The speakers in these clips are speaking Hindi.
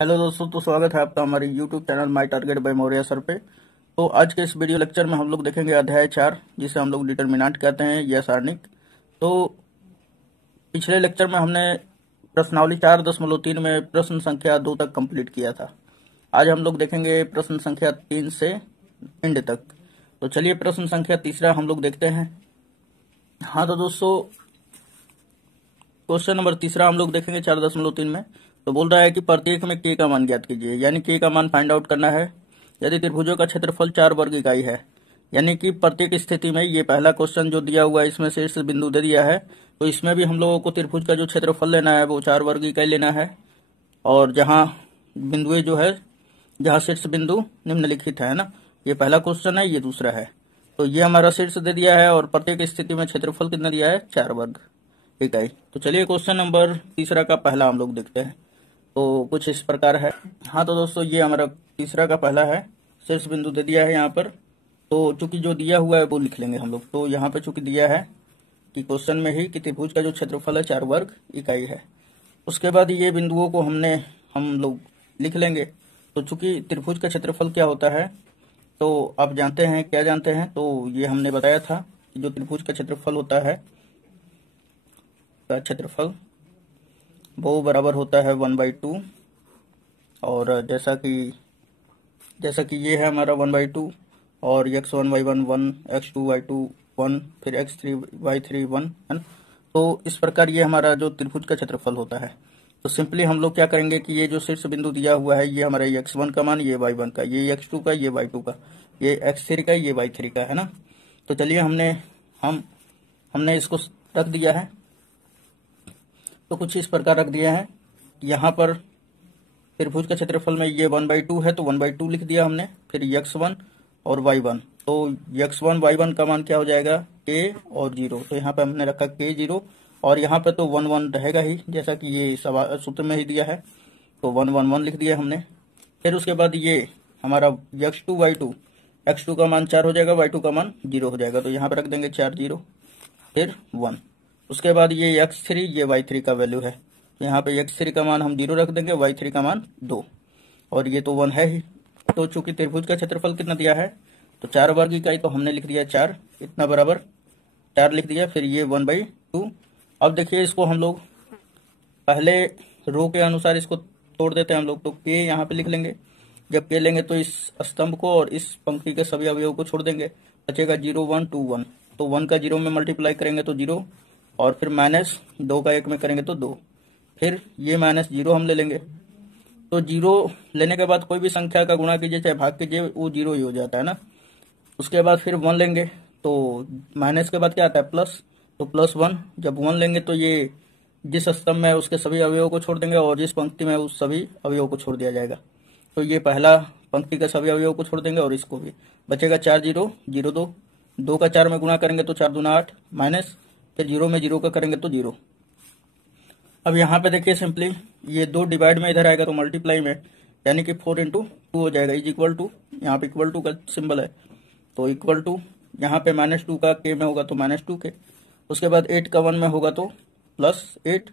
हेलो दोस्तों, तो स्वागत है आपका हमारे YouTube channel my target by Maurya sir पे। तो आज के इस वीडियो लेक्चर में हम लोग देखेंगे अध्याय 4, जिसे हम लोग डिटर्मिनेंट कहते हैं या सारणिक। तो पिछले लेक्चर में हमने प्रश्नावली 4.3 में प्रश्न संख्या 2 तक कंप्लीट किया था। आज हम लोग देखेंगे प्रश्न संख्या 3 से एंड तक। तो चलिए प्रश्न संख्या 3 हम लोग देखते हैं। हाँ तो दोस्तों, क्वेश्चन नंबर 3 हम लोग देखेंगे 4.3 में। तो बोल रहा है कि प्रत्येक में के का मान ज्ञात कीजिए, यानी के का मान फाइंड आउट करना है यदि त्रिभुजों का क्षेत्रफल 4 वर्ग इकाई है। यानी कि प्रत्येक स्थिति में, ये पहला क्वेश्चन जो दिया हुआ है इसमें शीर्ष बिंदु दे दिया है, तो इसमें भी हम लोगों को त्रिभुज का जो क्षेत्रफल लेना है वो 4 वर्ग इकाई लेना है। और जहाँ बिंदुएं जो है, जहाँ शीर्ष बिंदु निम्नलिखित है ना, ये पहला क्वेश्चन है, ये दूसरा है। तो ये हमारा शीर्ष दे दिया है और प्रत्येक स्थिति में क्षेत्रफल कितना दिया है, 4 वर्ग इकाई। तो चलिए क्वेश्चन नंबर 3 का पहला हम लोग देखते हैं। तो कुछ इस प्रकार है। हाँ तो दोस्तों, ये हमारा 3 का पहला है, शीर्ष बिंदु दे दिया है यहाँ पर। तो चूंकि जो दिया हुआ है वो लिख लेंगे हम लोग। तो यहाँ पे चूंकि दिया है कि क्वेश्चन में ही कि त्रिभुज का जो क्षेत्रफल है 4 वर्ग इकाई है। उसके बाद ये बिंदुओं को हम लोग लिख लेंगे। तो चूंकि त्रिभुज का क्षेत्रफल क्या होता है तो आप जानते हैं, क्या जानते हैं, तो ये हमने बताया था कि जो त्रिभुज का क्षेत्रफल होता है, का क्षेत्रफल वो बराबर होता है 1/2। और जैसा कि ये है हमारा 1/2, और x1y1 1, x2y2 1, फिर x3y3 1 है ना। तो इस प्रकार ये हमारा जो त्रिभुज का क्षेत्रफल होता है। तो सिंपली हम लोग क्या करेंगे कि ये जो शीर्ष बिंदु दिया हुआ है, ये हमारा x1 का मान, ये y1 का, ये x2 का, ये y2 का, ये x3 का, ये y3 का है ना। तो चलिए हमने इसको रख दिया है। तो कुछ इस प्रकार रख दिया है। यहाँ पर त्रिभुज का क्षेत्रफल में ये 1/2 है, तो 1/2 लिख दिया हमने। फिर x1 और y1, तो x1 y1 का मान क्या हो जाएगा, k और 0। तो यहाँ पे हमने रखा k 0, और यहाँ पे तो 1 1 रहेगा ही, जैसा कि ये सवाल सूत्र में ही दिया है। तो 1 1 1 लिख दिया हमने। फिर उसके बाद ये हमारा x2 y2, x2 का मान 4 हो जाएगा, y2 का मान 0 हो जाएगा। तो यहाँ पे रख देंगे 4 0, फिर 1। उसके बाद ये x3, ये y3 का वैल्यू है। तो यहाँ पे x3 का मान हम 0 रख देंगे, y3 का मान 2, और ये तो 1 है ही। तो चूंकि त्रिभुज का क्षेत्रफल कितना दिया है, तो 4 वर्ग इकाई, तो हमने लिख दिया 4, इतना बराबर 4 लिख दिया। फिर ये 1/2। अब देखिए, इसको हम लोग पहले रो के अनुसार इसको तोड़ देते हैं हम लोग। तो k यहाँ पे लिख लेंगे। जब k लेंगे तो इस स्तंभ को और इस पंक्ति के सभी अवयवों को छोड़ देंगे, बचेगा 0 1 2 1। तो 1 का 0 में मल्टीप्लाई करेंगे तो 0, और फिर माइनस 2 का 1 में करेंगे तो 2। फिर ये माइनस 0 हम ले लेंगे। तो 0 लेने के बाद कोई भी संख्या का गुणा कीजिए चाहे भाग कीजिए, वो 0 ही हो जाता है ना। उसके बाद फिर 1 लेंगे, तो माइनस के बाद क्या आता है, प्लस। तो +1। जब 1 लेंगे तो ये जिस स्तंभ में है उसके सभी अवयवों को छोड़ देंगे, और जिस पंक्ति में है उस सभी अवयवों को छोड़ दिया जाएगा। तो ये पहला पंक्ति के सभी अवयवों को छोड़ देंगे, और इसको भी बचेगा 4 0 0 2। 2 का 4 में गुणा करेंगे तो 4 दूना 8, माइनस, फिर 0 में 0 का करेंगे तो 0। अब यहाँ पे देखिए सिंपली, ये 2 डिवाइड में इधर आएगा तो मल्टीप्लाई में, यानी कि 4 × 2 हो जाएगा, इज इक्वल टू, यहाँ पे इक्वल टू का सिंबल है, तो इक्वल टू, यहाँ पे -2 का k में होगा तो -2k। उसके बाद 8 का 1 में होगा तो +8।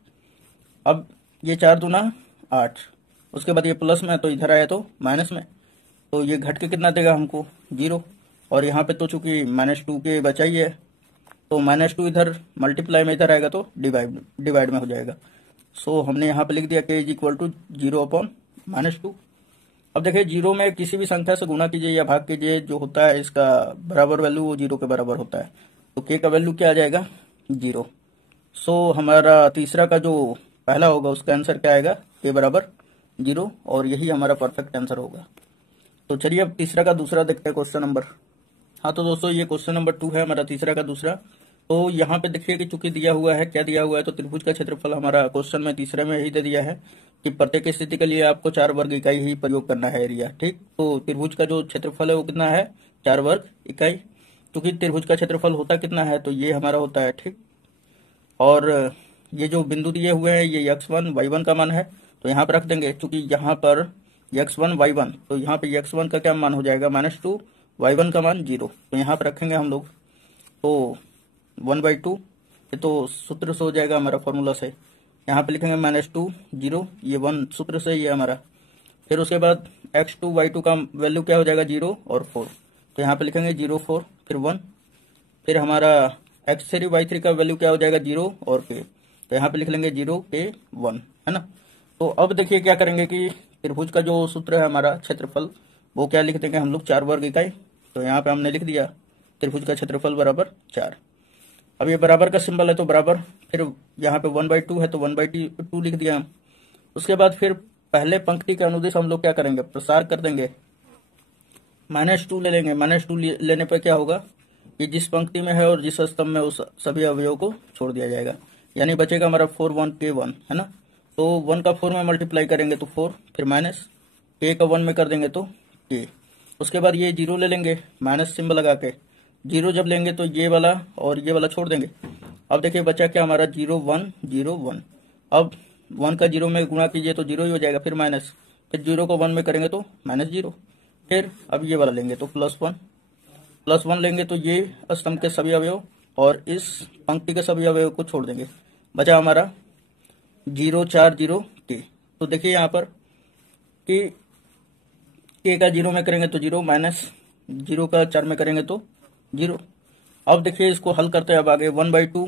अब ये 4 दूना 8। उसके बाद ये प्लस में, तो इधर आया तो माइनस में, तो ये घट के कितना देगा हमको, 0। और यहाँ पे तो चूंकि -2k बचा ही है, तो -2 इधर मल्टीप्लाई में इधर आएगा तो डिवाइड में हो जाएगा। सो हमने यहाँ पे लिख दिया k = 0/-2। अब देखिए, 0 में किसी भी संख्या से गुणा कीजिए या भाग कीजिए, जो होता है इसका बराबर वैल्यू वो 0 के बराबर होता है। तो k का वैल्यू क्या आ जाएगा, 0। सो हमारा तीसरा का जो पहला होगा उसका आंसर क्या आएगा, k = 0, और यही हमारा परफेक्ट आंसर होगा। तो चलिए अब तीसरा का दूसरा देखते हैं, क्वेश्चन नंबर। हाँ तो दोस्तों, ये क्वेश्चन नंबर 2 है हमारा, तीसरा का दूसरा। तो यहाँ पे देखिए कि चूंकि दिया हुआ है, क्या दिया हुआ है, तो त्रिभुज का क्षेत्रफल हमारा क्वेश्चन में तीसरे में ही दे दिया है कि प्रत्येक स्थिति के लिए आपको 4 वर्ग इकाई ही प्रयोग करना है, एरिया। ठीक, तो त्रिभुज का जो क्षेत्रफल है वो कितना है, 4 वर्ग इकाई। क्योंकि त्रिभुज का क्षेत्रफल होता कितना है, तो ये हमारा होता है, ठीक। और ये जो बिंदु दिए हुए हैं, ये x1 y1 का मान है, तो यहाँ पर रख देंगे। चूंकि यहाँ पर x1 y1, तो यहाँ पे x1 का क्या मान हो जाएगा, -2, y1 का मान 0। तो यहाँ पर रखेंगे हम लोग, तो 1/2, ये तो सूत्र से हो जाएगा हमारा, फॉर्मूला से। यहाँ पे लिखेंगे -2 0, ये 1 सूत्र से, ये हमारा फिर उसके बाद x2 y2 का वैल्यू क्या हो जाएगा 0 और 4, तो यहाँ पे लिखेंगे 0 4 फिर 1। फिर हमारा x3 y3 का वैल्यू क्या हो जाएगा 0 और k, तो यहाँ पे लिख लेंगे 0 k 1, है ना। तो अब देखिए क्या करेंगे कि त्रिभुज का जो सूत्र है हमारा क्षेत्रफल, वो क्या लिख देंगे हम लोग 4 वर्ग इकाई। तो यहाँ पे हमने लिख दिया त्रिभुज का क्षेत्रफल बराबर 4। अब ये बराबर का सिंबल है तो बराबर, फिर यहाँ पे 1/2 है तो 1/2 लिख दिया हम। उसके बाद फिर पहले पंक्ति के अनुदिश हम लोग क्या करेंगे, प्रसार कर देंगे, -2 ले लेंगे। -2 लेने पर क्या होगा कि जिस पंक्ति में है और जिस स्तंभ में उस सभी अवयवों को छोड़ दिया जाएगा, यानी बचेगा हमारा 4 1 k 1, है ना। तो 1 का 4 में मल्टीप्लाई करेंगे तो 4, फिर माइनस k का 1 में कर देंगे तो k। उसके बाद ये 0 ले लेंगे माइनस सिंबल लगा के, 0 जब लेंगे तो ये वाला और ये वाला छोड़ देंगे। अब देखिए बचा क्या हमारा 0 1 0 1। अब 1 का 0 में गुणा कीजिए तो 0 ही हो जाएगा, फिर माइनस, फिर 0 को 1 में करेंगे तो -0। फिर अब ये वाला लेंगे तो +1 लेंगे तो ये स्तंभ के सभी अवयव और इस पंक्ति के सभी अवयव को छोड़ देंगे। बचा हमारा 0 4 0 k। तो देखिए यहाँ पर कि k का 0 में करेंगे तो 0, माइनस 0 का 4 में करेंगे तो 0। अब देखिए इसको हल करते हैं। अब आगे 1/2,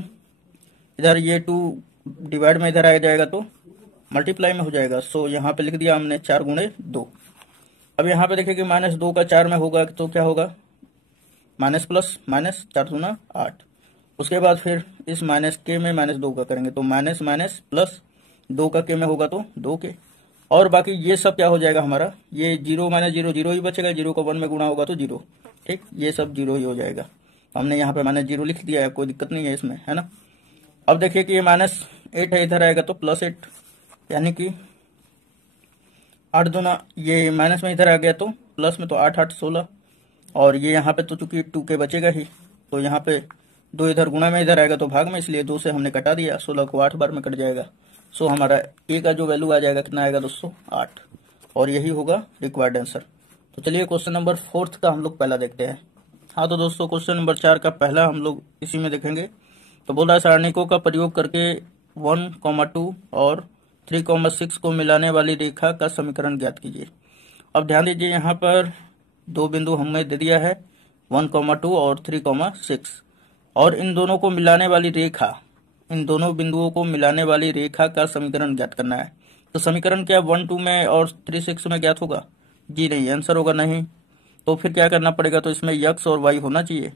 इधर ये 2 डिवाइड में इधर आ जाएगा तो मल्टीप्लाई में हो जाएगा। सो यहाँ पे लिख दिया हमने 4 गुणे 2। अब यहाँ पे देखिए कि -2 का 4 में होगा तो क्या होगा, माइनस प्लस माइनस 4 दूना 8। उसके बाद फिर इस माइनस के में -2 का करेंगे तो माइनस माइनस प्लस 2 का के में होगा तो 2 के। और बाकी ये सब क्या हो जाएगा हमारा, ये 0 - 0 0 ही बचेगा, 0 को 1 में गुणा होगा तो 0, ठीक, ये सब 0 ही हो जाएगा। हमने यहाँ पे -0 लिख दिया है, कोई दिक्कत नहीं है इसमें, है ना। अब देखिए कि ये -8 है, इधर आएगा तो +8, यानी कि 8 दूना, ये माइनस में इधर आ गया तो प्लस में, तो 8 8 16। और ये यहाँ पे तो चूंकि 2 के बचेगा ही, तो यहाँ पे 2 इधर गुणा में इधर आएगा तो भाग में, इसलिए 2 से हमने कटा दिया, 16 को 8 बार में कट जाएगा। सो हमारा ए का जो वैल्यू आ जाएगा कितना आएगा दोस्तों, 8। और यही होगा रिक्वायर्ड आंसर। तो चलिए क्वेश्चन नंबर 4 का हम लोग पहला देखते हैं। हाँ तो दोस्तों क्वेश्चन नंबर 4 का पहला हम लोग इसी में देखेंगे। तो बोल रहा है सारणिकों का प्रयोग करके 1, 2 और 3, 6 को मिलाने वाली रेखा का समीकरण ज्ञात कीजिए। अब ध्यान दीजिए यहाँ पर 2 बिंदु हमें दे दिया है, 1, 2 और 3, 6, और इन दोनों को मिलाने वाली रेखा, इन दोनों बिंदुओं को मिलाने वाली रेखा का समीकरण ज्ञात करना है। तो समीकरण क्या 1 2 में और 3 6 में ज्ञात होगा? जी नहीं, आंसर होगा नहीं। तो फिर क्या करना पड़ेगा, तो इसमें x और y होना चाहिए।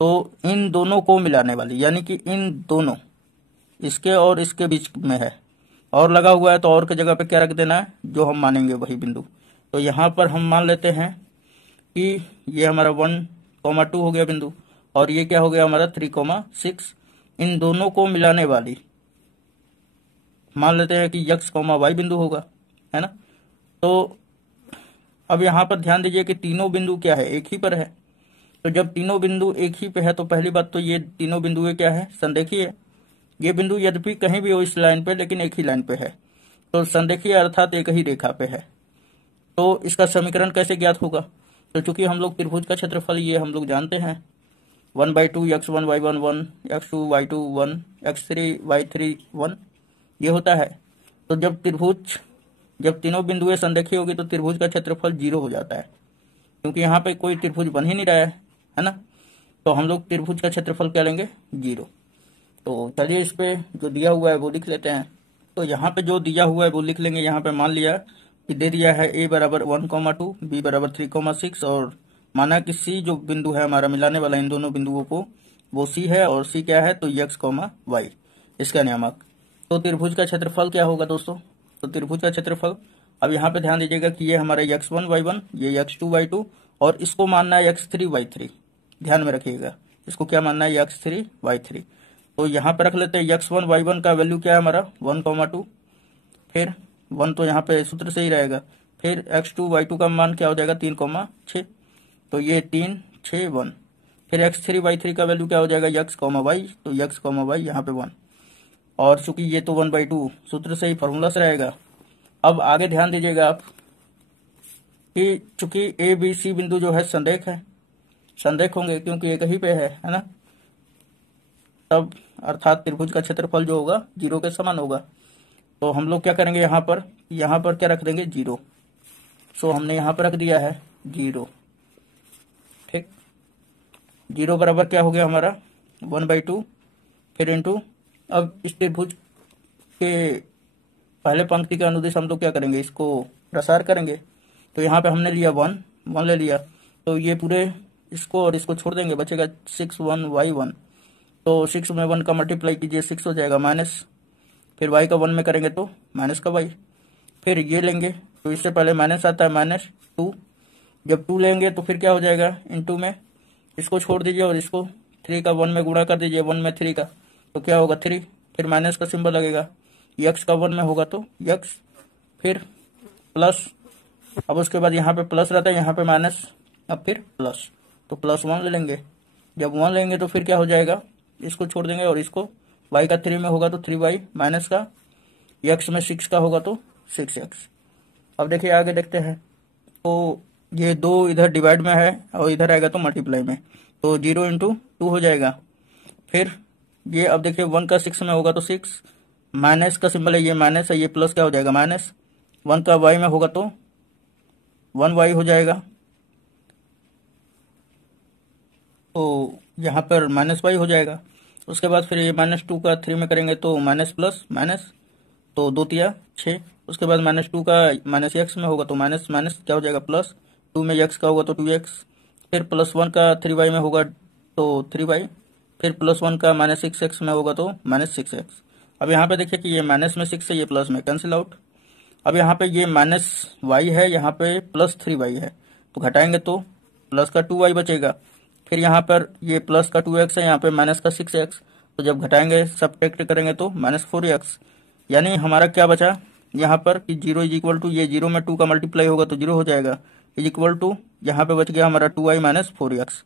तो इन दोनों को मिलाने वाली, यानी कि इन दोनों, इसके और इसके बीच में है, और लगा हुआ है तो और की जगह पे क्या रख देना है, जो हम मानेंगे वही बिंदु। तो यहाँ पर हम मान लेते हैं कि ये हमारा 1, 2 हो गया बिंदु, और ये क्या हो गया हमारा 3, 6। इन दोनों को मिलाने वाली मान लेते हैं कि x, y बिंदु होगा, है ना। तो अब यहाँ पर ध्यान दीजिए कि तीनों बिंदु क्या है, एक ही पर है। तो जब तीनों बिंदु एक ही पे है तो पहली बात तो ये तीनों बिंदु क्या है, संरेखीय है। ये बिंदु यद्यपि कहीं भी हो इस लाइन पे, लेकिन एक ही लाइन पे है, तो संरेखीय अर्थात एक ही रेखा पे है। तो इसका समीकरण कैसे ज्ञात होगा? तो चूंकि हम लोग त्रिभुज का क्षेत्रफल ये हम लोग जानते हैं, 1/2 x1 y1 1, x2 y2 1, x3 y3 1, ये होता है। तो जब तीनों बिंदुएं संरेखीय होगी तो त्रिभुज का क्षेत्रफल 0 हो जाता है, क्योंकि यहाँ पे कोई त्रिभुज बन ही नहीं रहा है ना। तो हम लोग त्रिभुज का क्षेत्रफल क्या लेंगे, 0। तो चलिए इस पे जो दिया हुआ है वो लिख लेते हैं। तो यहाँ पे जो दिया हुआ है वो लिख लेंगे। यहाँ पे मान लिया कि दे दिया है a बराबर 1, 2, b बराबर 3, 6, और माना कि c जो बिंदु है हमारा मिलाने वाला इन दोनों बिंदुओं को, वो c है, और c क्या है तो x, y, इसका नियामक। तो त्रिभुज का क्षेत्रफल क्या होगा दोस्तों? तो त्रिभुज का क्षेत्रफल, अब यहाँ पे ध्यान दीजिएगा कि ये हमारा x1 y1, ये x2 y2, और इसको मानना है x3 y3। ध्यान में रखिएगा, इसको क्या मानना है, x3 y3। तो यहाँ पे रख लेते हैं x1 y1 का वैल्यू क्या है हमारा 1, 2, फिर 1 तो यहाँ पे सूत्र से ही रहेगा, फिर x2 y2 का मान क्या हो जाएगा 3, 6, तो ये 3, 6, 1। फिर x3 y3 का वैल्यू क्या हो जाएगा x, y, तो x, y यहाँ पे 1, और चूंकि ये तो 1/2 सूत्र से ही फॉर्मूला से रहेगा। अब आगे ध्यान दीजिएगा आप कि चूंकि ए बी सी बिंदु जो है संरेख होंगे, क्योंकि एक ही पे है ना, तब अर्थात त्रिभुज का क्षेत्रफल जो होगा 0 के समान होगा। तो हम लोग क्या करेंगे, यहाँ पर क्या रख देंगे 0, सो हमने यहाँ पर रख दिया है 0। ठीक, 0 बराबर क्या हो गया हमारा 1/2, फिर इंटू, अब इस त्रिभुज के पहले पंक्ति के अनुदिश हम लोग क्या करेंगे, इसको प्रसार करेंगे। तो यहाँ पे हमने लिया 1 ले लिया, तो ये पूरे इसको और इसको छोड़ देंगे, बचेगा 6 1y1। तो 6 में 1 का मल्टीप्लाई कीजिए 6 हो जाएगा माइनस, फिर y का 1 में करेंगे तो माइनस का y, फिर ये लेंगे तो इससे पहले माइनस आता है -2, जब 2 लेंगे तो फिर क्या हो जाएगा इंटू में, इसको छोड़ दीजिए और इसको 3 का 1 में गुणा कर दीजिए, 1 में 3 का, तो क्या होगा 3, फिर माइनस का सिंबल लगेगा, यक्स का 1 में होगा तो यक्स, फिर प्लस, अब उसके बाद यहाँ पे प्लस रहता है, यहाँ पे माइनस, अब फिर प्लस, तो +1 ले लेंगे। जब 1 लेंगे तो फिर क्या हो जाएगा, इसको छोड़ देंगे और इसको y का 3 में होगा तो 3y माइनस का, x में 6 का होगा तो 6x। अब देखिए आगे देखते हैं, तो ये 2 इधर डिवाइड में है और इधर आएगा तो मल्टीप्लाई में, तो 0 × 2 हो जाएगा। फिर ये अब देखिए 1 का 6 में होगा तो 6, माइनस का सिंबल है, ये माइनस है, ये प्लस क्या हो जाएगा माइनस, 1 का y में होगा तो 1y हो जाएगा, तो यहाँ पर -y हो जाएगा। उसके बाद फिर ये -2 का 3 में करेंगे तो माइनस प्लस माइनस, तो 2 तिया 6, उसके बाद -2 का -x में होगा तो माइनस माइनस क्या हो जाएगा प्लस, 2 में x का होगा तो 2x, फिर +1 का 3y में होगा तो 3y, फिर +1 का -6x में होगा तो -6x। अब यहाँ पे देखिए कि ये माइनस में 6 है, ये प्लस में कैंसिल आउट। अब यहाँ पे ये -y है, यहाँ पे +3y है, तो घटाएंगे तो प्लस का 2y बचेगा, फिर यहाँ पर ये प्लस का 2x है, यहाँ पे माइनस का 6x, तो जब घटाएंगे सब्ट्रैक्ट करेंगे तो -4x, यानी हमारा क्या बचा यहाँ पर कि 0 = ये 0 में 2 का मल्टीप्लाई होगा तो 0 हो जाएगा, = यहाँ पे बच गया हमारा 2y - 4x।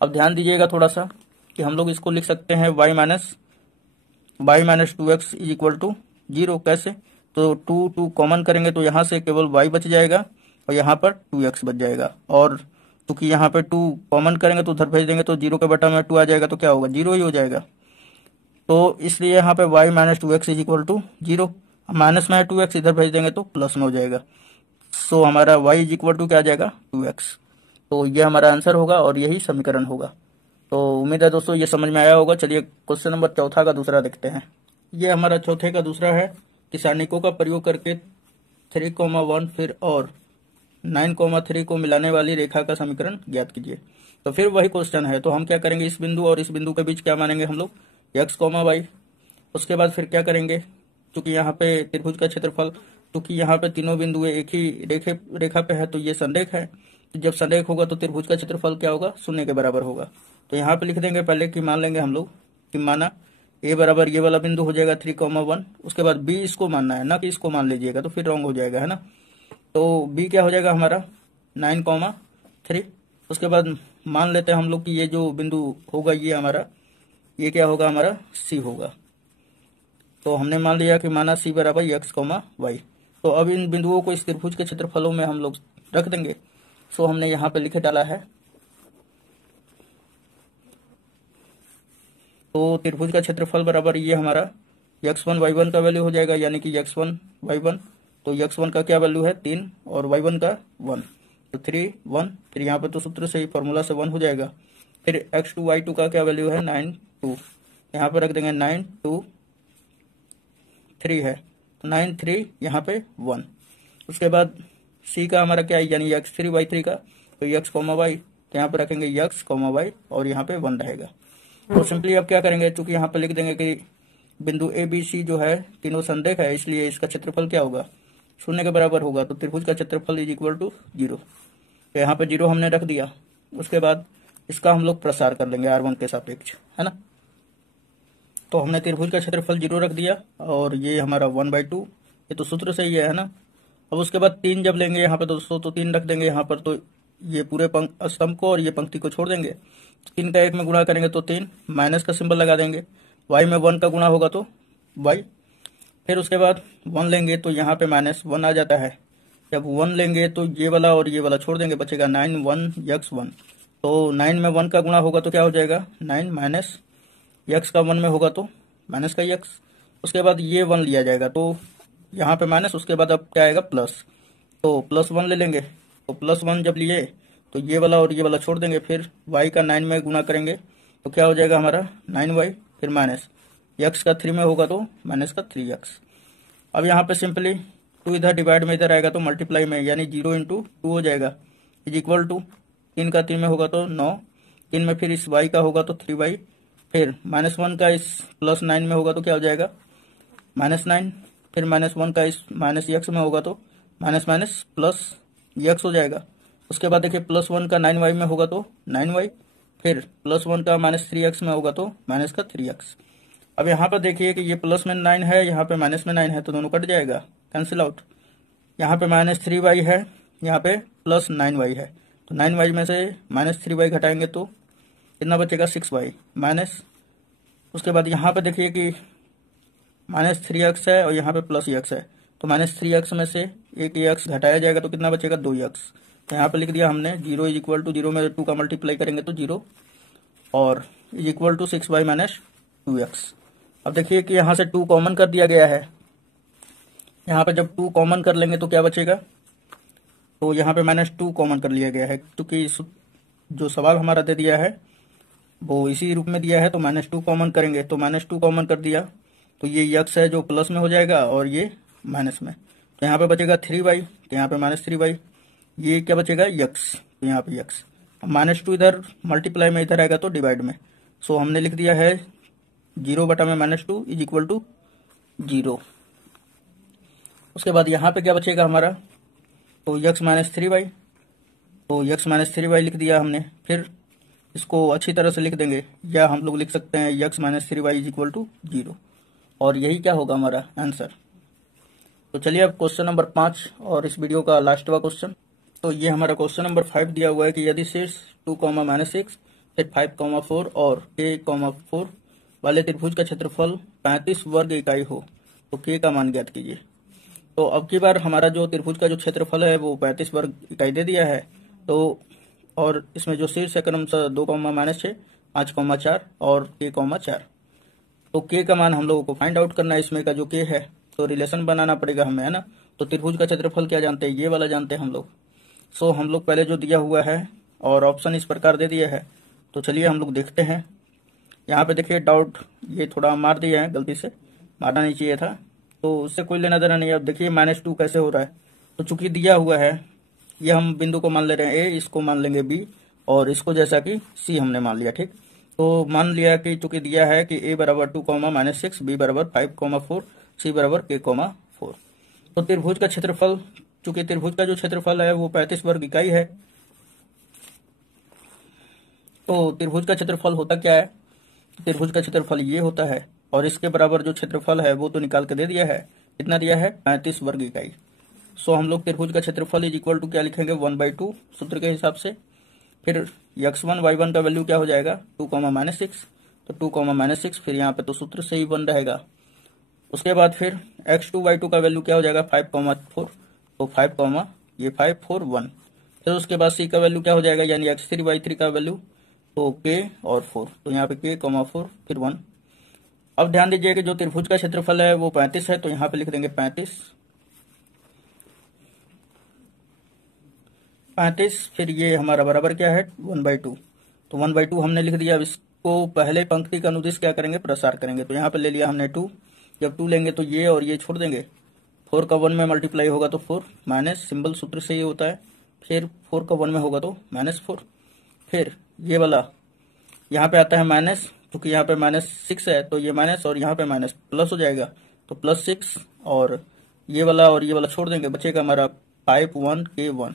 अब ध्यान दीजिएगा थोड़ा सा कि हम लोग इसको लिख सकते हैं y - 2x = 0। कैसे, तो 2 कॉमन करेंगे तो यहाँ से केवल y बच जाएगा और यहाँ पर 2x बच जाएगा, और क्योंकि यहाँ पे 2 कॉमन करेंगे तो उधर भेज देंगे तो 0 के बटा में 2 आ जाएगा, तो क्या होगा 0 ही हो जाएगा। तो इसलिए यहाँ पे y - 2x = 0, माइनस में है 2x, इधर भेज देंगे तो प्लस में हो जाएगा। सो हमारा y = क्या आ जाएगा 2x। तो ये हमारा आंसर होगा और यही समीकरण होगा। तो उम्मीद है दोस्तों ये समझ में आया होगा। चलिए क्वेश्चन नंबर 4 का दूसरा देखते हैं। ये हमारा 4 का दूसरा है कि सारणिकों का प्रयोग करके 3,1 फिर और 9,3 को मिलाने वाली रेखा का समीकरण ज्ञात कीजिए। तो फिर वही क्वेश्चन है, तो हम क्या करेंगे, इस बिंदु और इस बिंदु के बीच क्या मानेंगे हम लोग x, y। उसके बाद फिर क्या करेंगे, क्योंकि यहाँ पे त्रिभुज का क्षेत्रफल, क्योंकि यहाँ पे तीनों बिंदु एक ही रेखा पे है तो ये संरेख है, तो जब संरेख होगा तो त्रिभुज का क्षेत्रफल क्या होगा 0 के बराबर होगा। तो यहाँ पे लिख देंगे पहले कि मान लेंगे हम लोग कि माना a बराबर ये वाला बिंदु हो जाएगा 3,1, उसके बाद b इसको मानना है, ना कि इसको मान लीजिएगा तो फिर रॉन्ग हो जाएगा, है ना। तो b क्या हो जाएगा हमारा 9,3। उसके बाद मान लेते हैं हम लोग कि ये जो बिंदु होगा ये हमारा, ये क्या होगा हमारा c होगा। तो हमने मान लिया कि माना c बराबर x, y। तो अब इन बिंदुओं को इस त्रिभुज के क्षेत्रफलों में हम लोग रख देंगे। सो हमने यहाँ पे लिखे डाला है। तो त्रिभुज का क्षेत्रफल बराबर ये हमारा x1 y1 का वैल्यू हो जाएगा, यानी कि x1 y1। तो x1 का क्या वैल्यू है 3 और y1 का 1, तो 3 1, फिर यहाँ पे तो सूत्र से ही फॉर्मूला से 1 हो जाएगा। फिर x2 y2 का क्या वैल्यू है 9 2, यहाँ पे रख देंगे 9 2 3 है, तो 9 3 यहाँ पे 1। उसके बाद c का हमारा क्या है, यानी x3 y3 का, तो x, y, तो यहाँ पे रखेंगे x, y और यहाँ पे 1 रहेगा। तो सिंपली अब क्या करेंगे, चूंकि यहाँ पे लिख देंगे कि बिंदु ए बी सी जो है तीनों संरेख है, इसलिए इसका क्षेत्रफल क्या होगा 0 के बराबर होगा। तो त्रिभुज का क्षेत्रफल = 0, तो यहाँ पे 0 हमने रख दिया। उसके बाद इसका हम लोग प्रसार कर लेंगे r1 के सापेक्ष, है ना। तो हमने त्रिभुज का क्षेत्रफल 0 रख दिया और ये हमारा 1/2, ये तो सूत्र से ही है ना। अब उसके बाद 3 जब लेंगे यहाँ पे दोस्तों, तो 3 रख देंगे यहाँ पर, तो ये पूरे स्तंभ को और ये पंक्ति को छोड़ देंगे। 3 का 1 में गुणा करेंगे तो 3, माइनस का सिंबल लगा देंगे, y में 1 का गुणा होगा तो y। फिर उसके बाद 1 लेंगे तो यहाँ पे -1 आ जाता है। जब 1 लेंगे तो ये वाला और ये वाला छोड़ देंगे, बचेगा 9 1 x 1। तो 9 में 1 का गुणा होगा तो क्या हो जाएगा 9 माइनस x का 1 में होगा तो माइनस का x। उसके बाद ये 1 लिया जाएगा तो यहाँ पे माइनस, उसके बाद अब क्या आएगा प्लस, तो +1 ले लेंगे। तो +1 जब लिए तो ये वाला और ये वाला छोड़ देंगे, फिर y का 9 में गुना करेंगे तो क्या हो जाएगा हमारा 9y, फिर माइनस x का 3 में होगा तो माइनस का 3x। अब यहाँ पे सिंपली 2 इधर डिवाइड में इधर आएगा तो मल्टीप्लाई में, यानी 0 × 2 हो जाएगा इज इक्वल टू 3 का 3 में होगा तो 9, 3 में फिर इस y का होगा तो 3y, फिर -1 का इस +9 में होगा तो क्या हो जाएगा -9, फिर -1 का इस -x में होगा तो माइनस माइनस प्लस x हो जाएगा। उसके बाद देखिए +1 का 9y में होगा तो 9y, फिर +1 का -3x में होगा तो माइनस का 3x। अब यहाँ पर देखिए कि ये प्लस में 9 है, यहाँ पे माइनस में 9 है, तो दोनों कट जाएगा, कैंसिल आउट। यहाँ पे -3y है, यहाँ पे +9y है, तो 9y में से -3y घटाएंगे तो कितना बचेगा 6y माइनस। उसके बाद यहाँ पे देखिए कि -3x है और यहाँ पे +x है, तो -3x में से एक x घटाया जाएगा तो कितना बचेगा 2x। तो यहाँ पे लिख दिया हमने 0 इज इक्वल टू 0 में 2 का मल्टीप्लाई करेंगे तो 0 और is equal to 6y minus 2x। अब देखिए कि यहाँ से 2 कॉमन कर दिया गया है, यहाँ पे जब 2 कॉमन कर लेंगे तो क्या बचेगा, तो यहाँ पे -2 कॉमन कर लिया गया है, क्योंकि जो सवाल हमारा दे दिया है वो इसी रूप में दिया है, तो -2 कॉमन करेंगे तो -2 कॉमन कर दिया तो ये x है जो प्लस में हो जाएगा और ये माइनस में, तो यहाँ पे बचेगा 3y, तो यहाँ पे -3y, ये क्या बचेगा x, तो यहाँ पे x। -2 इधर मल्टीप्लाई में इधर आएगा तो डिवाइड में, सो हमने लिख दिया है 0 बटा में -2 इज इक्वल टू 0। उसके बाद यहाँ पे क्या बचेगा हमारा, तो x -3y, तो x -3y लिख दिया हमने। फिर इसको अच्छी तरह से लिख देंगे, या हम लोग लिख सकते हैं x -3y is equal to 0, और यही क्या होगा हमारा आंसर। तो चलिए अब क्वेश्चन नंबर 5 और इस वीडियो का लास्टवा क्वेश्चन। तो ये हमारा क्वेश्चन नंबर 5 दिया हुआ है कि यदि शीर्ष 2, -6 फिर 5, 4 और k, 4 वाले त्रिभुज का क्षेत्रफल 35 वर्ग इकाई हो तो k का मान ज्ञात कीजिए। तो अब की बार हमारा जो त्रिभुज का जो क्षेत्रफल है वो 35 वर्ग इकाई दे दिया है, तो और इसमें जो शीर्ष है क्रमशः 2, -6, 5, 4 और k, 4, तो k का मान हम लोगों को फाइंड आउट करना है। इसमें का जो k है तो रिलेशन बनाना पड़ेगा हमें, है ना। तो त्रिभुज का क्षेत्रफल क्या जानते हैं, ये वाला जानते हैं हम लोग। सो हम लोग पहले जो दिया हुआ है और ऑप्शन इस प्रकार दे दिया है, तो चलिए हम लोग देखते हैं। यहाँ पे देखिए डाउट ये थोड़ा मार दिया है, गलती से मारना नहीं चाहिए था, तो उससे कोई लेना देना नहीं है। अब देखिए -2 कैसे हो रहा है, तो चूंकि दिया हुआ है ये हम बिंदु को मान ले रहे हैं ए, इसको मान लेंगे बी और इसको जैसा कि सी हमने मान लिया, ठीक। तो मान लिया कि चूंकि दिया है कि a बराबर 2, -6, b बराबर 5, 4, c बराबर k, 4। तो त्रिभुज का क्षेत्रफल, चूंकि त्रिभुज का जो क्षेत्रफल है वो 35 वर्ग इकाई है, तो त्रिभुज का क्षेत्रफल होता क्या है, त्रिभुज का क्षेत्रफल ये होता है और इसके बराबर जो क्षेत्रफल है वो तो निकाल के दे दिया है, कितना दिया है 35 वर्ग इकाई। सो हम लोग त्रिभुज का क्षेत्रफल इज इक्वल टू क्या लिखेंगे 1/2 सूत्र के हिसाब से। फिर x1 y1 का वैल्यू क्या हो जाएगा 2, -6, तो 2, -6 फिर यहाँ पे तो सूत्र से ही बन रहेगा। उसके बाद फिर x2 y2 का वैल्यू क्या हो जाएगा 5, 4, तो 5, ये 5, 4, 1। फिर उसके बाद c का वैल्यू क्या हो जाएगा, यानी x3 y3 का वैल्यू तो k और 4, तो यहाँ पे k, 4 फिर 1। अब ध्यान दीजिए कि जो त्रिभुज का क्षेत्रफल है वो 35 है, तो यहाँ पे लिख देंगे 35, फिर ये हमारा बराबर क्या है 1/2, तो 1/2 हमने लिख दिया। अब इसको पहले पंक्ति का अनुदिश क्या करेंगे, प्रसार करेंगे, तो यहाँ पे ले लिया हमने 2, जब 2 लेंगे तो ये और ये छोड़ देंगे, 4 का 1 में मल्टीप्लाई होगा तो 4 माइनस सिंबल सूत्र से ये होता है, फिर 4 का 1 में होगा तो -4, फिर ये वाला यहाँ पे आता है माइनस, क्योंकि यहाँ पे -6 है तो ये माइनस और यहाँ पे माइनस प्लस हो जाएगा, तो +6 और ये वाला छोड़ देंगे, बचेगा हमारा 5, 1 k 1,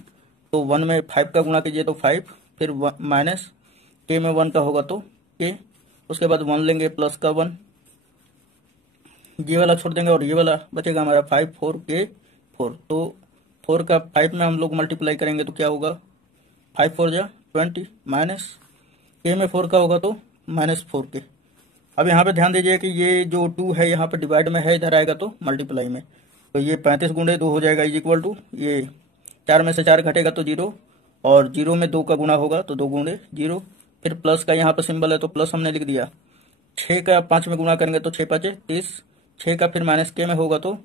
तो 1 में 5 का गुणा कीजिए तो 5, फिर माइनस k में 1 का होगा तो k, उसके बाद 1 लेंगे प्लस का 1, ये वाला छोड़ देंगे और ये वाला बचेगा हमारा 5, 4 k 4, तो 4 का 5 में हम लोग मल्टीप्लाई करेंगे तो क्या होगा 5, 4 जा 20 माइनस k में 4 का होगा तो -4k। अब यहाँ पे ध्यान दीजिए कि ये जो 2 है यहाँ पे डिवाइड में है, इधर आएगा तो मल्टीप्लाई में, तो ये 35 गुणे 2 हो जाएगा इज इक्वल टू, ये 4 में से 4 घटेगा तो 0 और 0 में 2 का गुणा होगा तो 2 गुणे 0, फिर प्लस का यहाँ पर सिंबल है तो प्लस हमने लिख दिया। 6 का 5 में गुणा करेंगे तो 6 5 30, 6 का फिर -k में होगा तो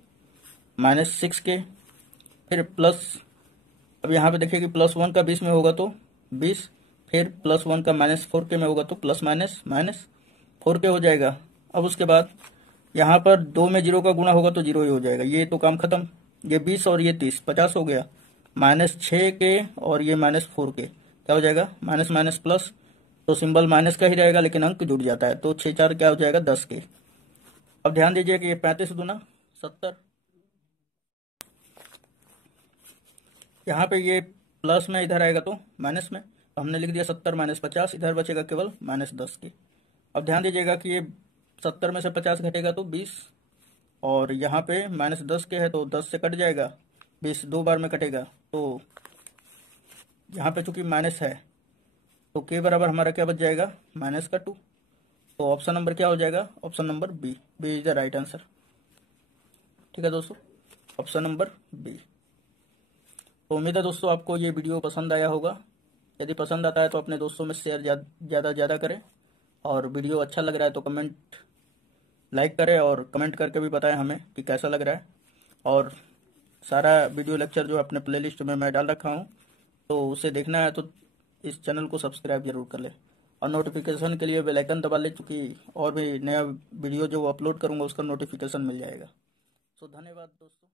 -6k, फिर प्लस अब यहाँ पे देखिए कि +1 का 20 में होगा तो 20, फिर +1 का -4 के में होगा तो प्लस माइनस माइनस 4 के हो जाएगा। अब उसके बाद यहाँ पर 2 में 0 का गुणा होगा तो 0 ही हो जाएगा। ये तो काम खत्म। ये 20 और ये 30, 50 हो गया। -6 के और ये -4 के क्या हो जाएगा, माइनस माइनस प्लस, तो सिंबल माइनस का ही रहेगा लेकिन अंक जुड़ जाता है, तो 6 4 क्या हो जाएगा, 10 के। अब ध्यान दीजिए कि ये 35 दूना 70, यहाँ पे ये प्लस में इधर आएगा तो माइनस में, तो हमने लिख दिया 70 -50, इधर बचेगा केवल -10 के। अब ध्यान दीजिएगा कि ये 70 में से 50 घटेगा तो 20, और यहाँ पे -10 के है तो 10 से कट जाएगा, 20 2 बार में कटेगा, तो यहाँ पे चूंकि माइनस है तो के बराबर हमारा क्या बच जाएगा, -2। तो ऑप्शन नंबर क्या हो जाएगा, option number B. B is the right answer. ठीक है दोस्तों, ऑप्शन नंबर बी। तो उम्मीद है दोस्तों आपको ये वीडियो पसंद आया होगा। यदि पसंद आता है तो अपने दोस्तों में शेयर ज़्यादा ज़्यादा करें, और वीडियो अच्छा लग रहा है तो कमेंट लाइक करें, और कमेंट करके भी बताएं हमें कि कैसा लग रहा है। और सारा वीडियो लेक्चर जो अपने प्लेलिस्ट में मैं डाल रखा हूँ, तो उसे देखना है तो इस चैनल को सब्सक्राइब जरूर कर ले, और नोटिफिकेशन के लिए बेल आइकन दबा ले, चूँकि और भी नया वीडियो जो अपलोड करूँगा उसका नोटिफिकेशन मिल जाएगा। तो धन्यवाद दोस्तों।